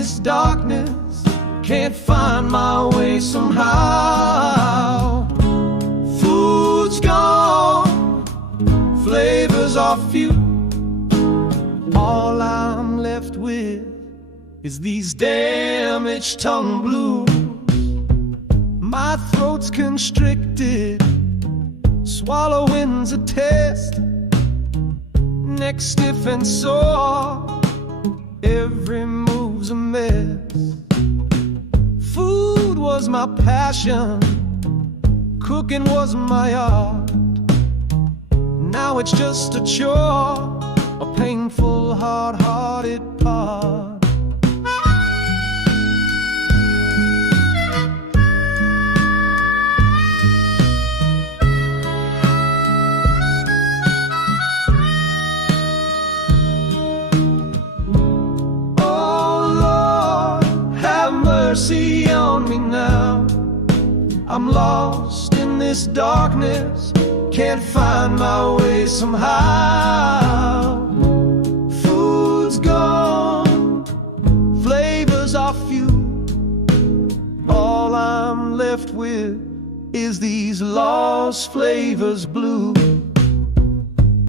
this darkness, can't find my way somehow. Food's gone, flavors are few. All I'm left with is these damaged tongue blues. My throat's constricted, swallowing's a test. Neck stiff and sore, every move's a mess. Food was my passion, cooking was my art. Now it's just a chore, a painful, hard-hearted part. Mercy on me now. I'm lost in this darkness, can't find my way somehow. Food's gone, flavors are few. All I'm left with is these lost flavors blue.